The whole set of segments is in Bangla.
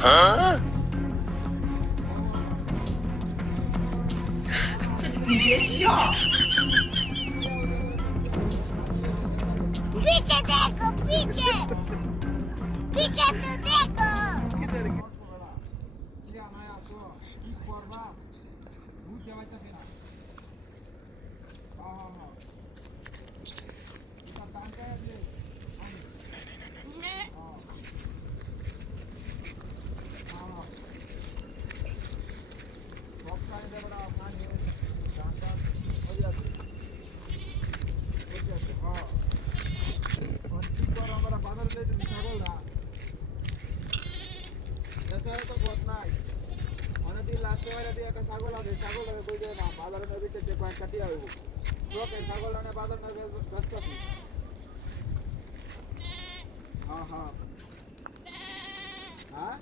你别笑。पीछे देखो पीछे पीछे तो देखो অনেকদিন লাস্ট বেলা দিয়ে একটা ছাগল আছে ছাগলটাকে কই দেয় না বাজারে নেবে চেয়ে কয়েক কাটিয়া হইব লোকে ছাগলটা নিয়ে বাজার নেবে ব্যস্ত আছি হ্যাঁ হ্যাঁ হ্যাঁ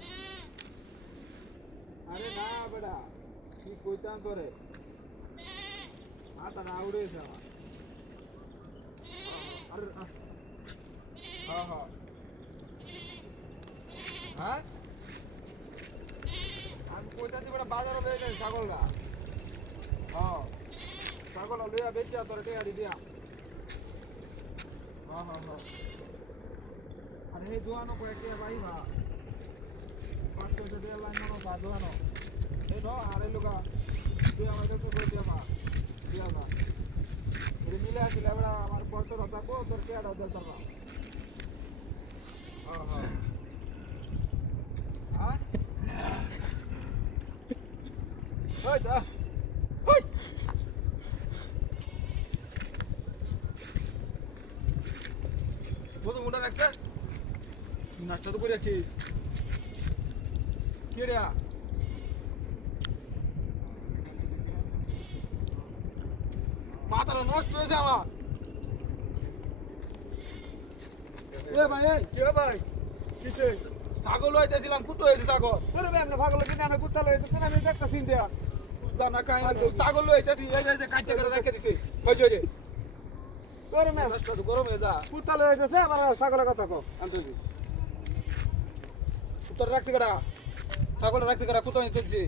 আরে না বেটা কি কইতাম তোরে মাথাটা উড়েছে আমার আরে হ্যাঁ হ্যাঁ হ্যাঁ আমি কইতাছি বেটা বাজারে লয়ে যাই ছাগলটা হ্যাঁ ছাগল লইয়া বেচিয়া তোর টেয়ারি দিয়া হ্যাঁ হ্যাঁ হ্যাঁ আরে এই দোয়ানো কয়েকটা ভাই ভা 500 টাকা লাইন মনো বা দোয়ানো এই নো আরে লোকা তুই আমার কাছে কই দিয়া মা এর মিলে আসলে বেটা আমার কত রাতা কো তোর টেয়াটা দেল তোর হ্যাঁ হ্যাঁ হ্যাঁ ওই দা ওই বন্ধু মুন্ডা রাখছে নাস্তা তো করে আছি কে রে মাথাটা নষ্ট হয়েছে আমার এ ভাই কে ভাই কিসে ছাগল হইতেছিলাম কুতো হয়েছে ছাগল তোরে ভাই আমরা ছাগল কিনে আমরা কুত্তা লইতেছি না আমি দেখতাছি দেয়া বুঝলাম না কাই ছাগল হইতেছি এই যে কাটতে করে রেখে দিছি হইছে রে তোরে মে নষ্ট তো গরম হয়ে যা কুত্তা লইতেছে আমার ছাগলের কথা কও আনতেছি কুত্তা রাখছি কড়া ছাগল রাখছি কড়া কুতো হইতেছি